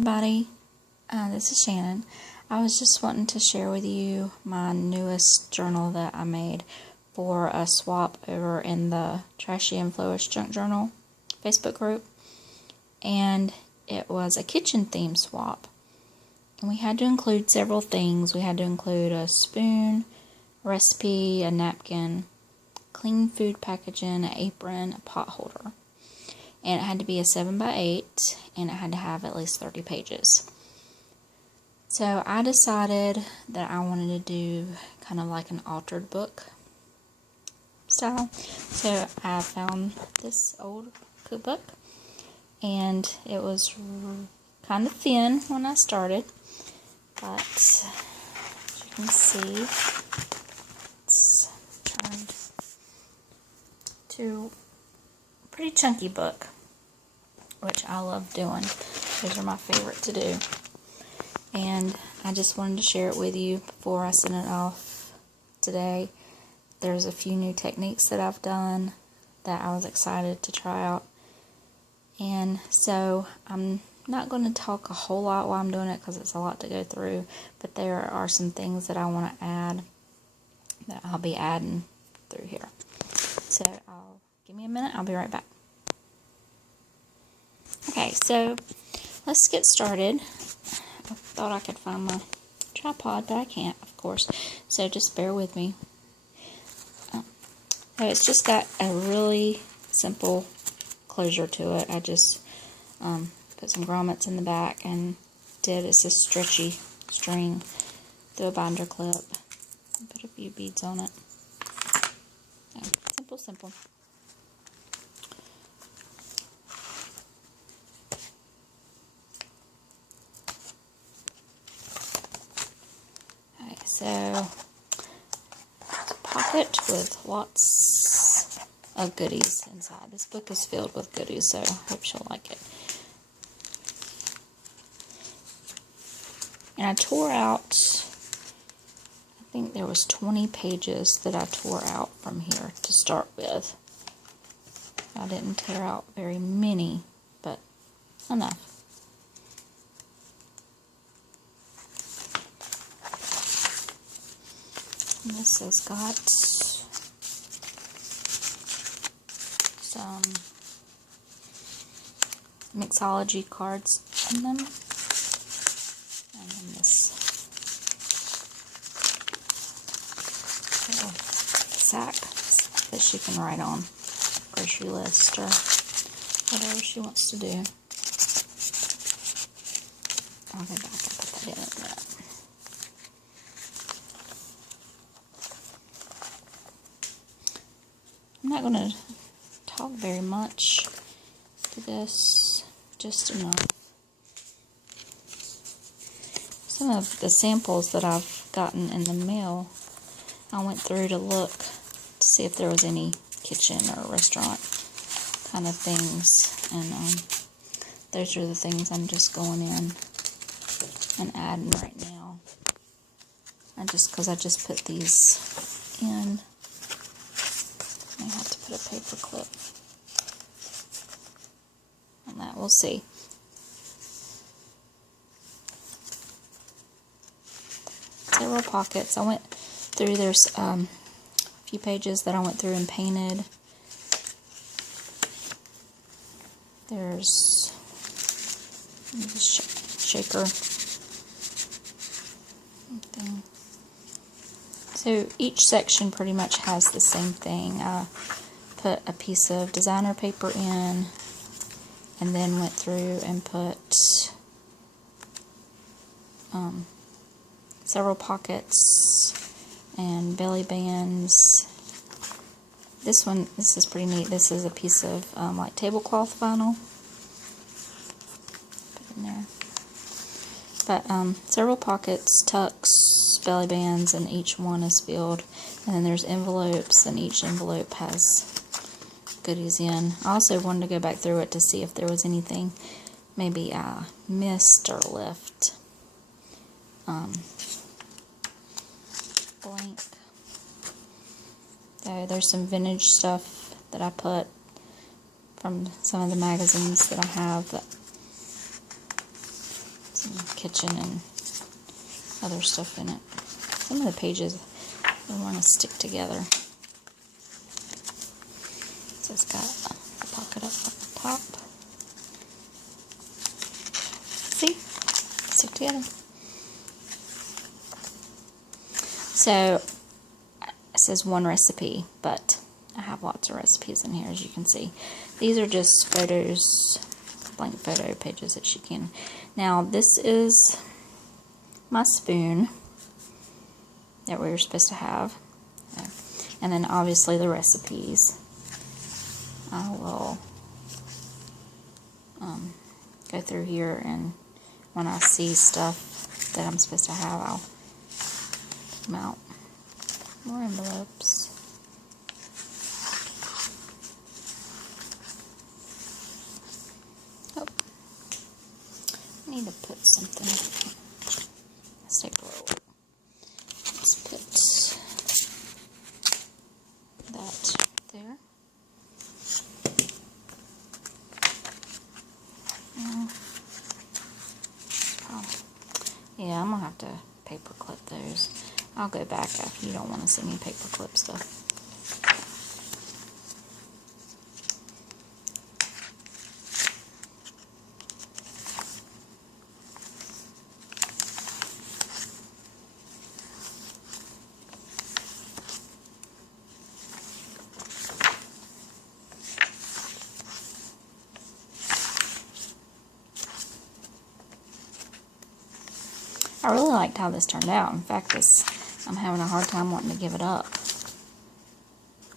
everybody, this is Shannon. I was just wanting to share with you my newest journal that I made for a swap over in the Trashy and Flowish Junk Journal Facebook group, and it was a kitchen theme swap. And we had to include several things. We had to include a spoon, a recipe, a napkin, clean food packaging, an apron, a pot holder. And it had to be a 7x8, and it had to have at least 30 pages. So I decided that I wanted to do kind of like an altered book style. So I found this old cookbook, and it was kind of thin when I started, but as you can see, it's turned to a pretty chunky book, which I love doing. Those are my favorite to do. And I just wanted to share it with you before I send it off today. There's a few new techniques that I've done that I was excited to try out. And so I'm not going to talk a whole lot while I'm doing it because it's a lot to go through. But there are some things that I want to add that I'll be adding through here. So give me a minute. I'll be right back. Okay, so let's get started. I thought I could find my tripod, but I can't, of course. So just bear with me. So it's just got a really simple closure to it. I just put some grommets in the back and it's a stretchy string through a binder clip. Put a few beads on it. So, simple. So, it's a pocket with lots of goodies inside. This book is filled with goodies, so I hope she'll like it. And I tore out, I think there was 20 pages that I tore out from here to start with. I didn't tear out very many, but enough. And this has got some mixology cards in them. And then this little sack that she can write on, grocery list or whatever she wants to do. I'll go back and put that in a minute. I'm not going to talk very much to this, just enough. Some of the samples that I've gotten in the mail, I went through to look to see if there was any kitchen or restaurant kind of things, and those are the things I'm just going in and adding right now. And just because I just put these in, I have to put a paper clip on that. We'll see. Several pockets. I went through, there's a few pages that I went through and painted. There's a shaker thing. So each section pretty much has the same thing. I put a piece of designer paper in, and then went through and put several pockets and belly bands. This is pretty neat. This is a piece of like tablecloth vinyl. Put in there. But several pockets, tucks, belly bands, and each one is filled. And then there's envelopes, and each envelope has goodies in. I also wanted to go back through it to see if there was anything maybe I missed or left blank. So there's some vintage stuff that I put from some of the magazines that I have that kitchen and other stuff in it. Some of the pages I want to stick together. So it's got a pocket up at the top. See? Stick together. So it says one recipe, but I have lots of recipes in here, as you can see. These are just photos, blank photo pages that she can. Now, this is my spoon that we were supposed to have. And then obviously the recipes. I will go through here, and when I see stuff that I'm supposed to have, I'll take them out. More envelopes. Oh, I need to put something. Stapler. Let's put that there. Yeah, I'm gonna have to paper clip those. I'll go back after. You don't want to see me paper clip stuff. I really liked how this turned out. In fact, I'm having a hard time wanting to give it up.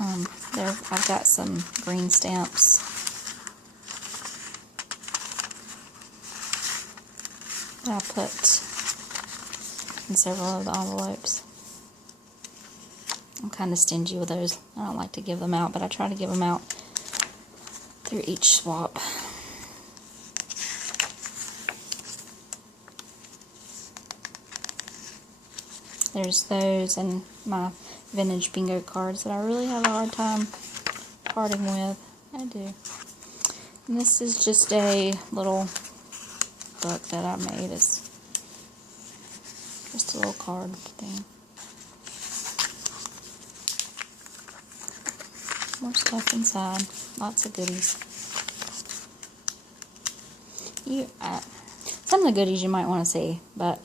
I've got some green stamps that I put in several of the envelopes. I'm kind of stingy with those. I don't like to give them out, but I try to give them out through each swap. There's those and my vintage bingo cards that I really have a hard time parting with. I do. And this is just a little book that I made. It's just a little card thing. More stuff inside. Lots of goodies. Some of the goodies you might want to see, but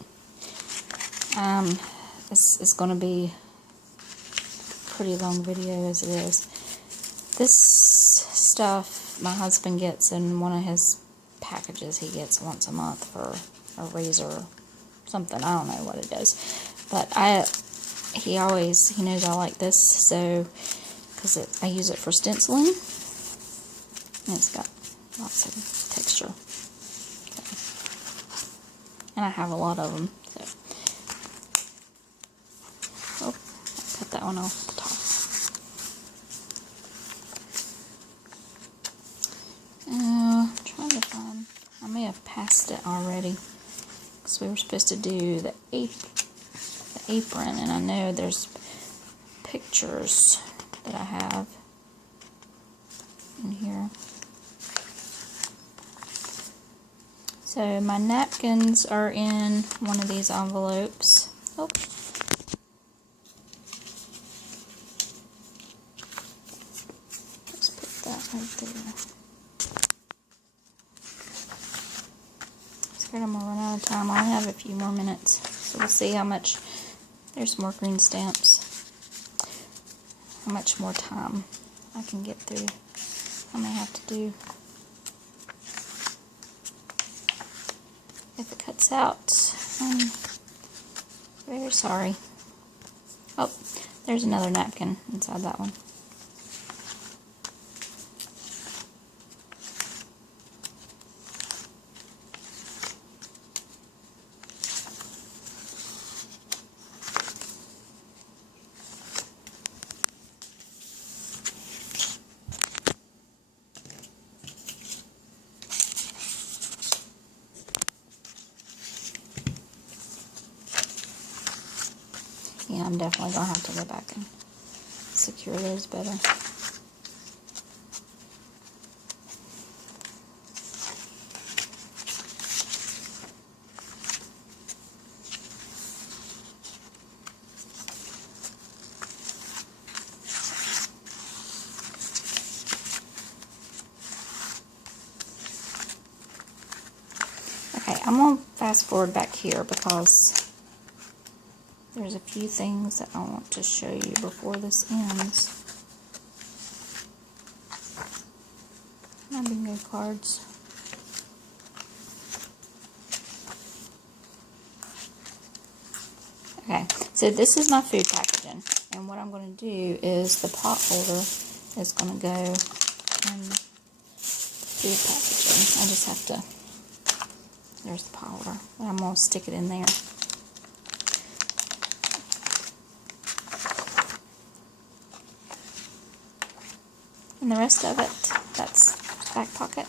this is going to be a pretty long video as it is. This stuff my husband gets in one of his packages he gets once a month for a razor or something. I don't know what it is. But he knows I like this, so, because I use it for stenciling. And it's got lots of texture. And I have a lot of them. So. Oh, I cut that one off the top. I'm trying to find, I may have passed it already, because we were supposed to do the apron, and I know there's pictures that I have in here. So my napkins are in one of these envelopes. Oh. Let's put that right there. Scared I'm gonna run out of time. I only have a few more minutes, so we'll see how much. There's more green stamps. How much more time I can get through. I may have to do. If it cuts out, I'm very sorry. Oh, there's another napkin inside that one. Yeah, I'm definitely going to have to go back and secure those better. Okay, I'm going to fast forward back here because there's a few things that I want to show you before this ends. My bingo cards. Okay, so this is my food packaging, and what I'm going to do is the pot holder is going to go in the food packaging. I just have to, there's the pot holder, and I'm going to stick it in there. And the rest of it, that's back pocket.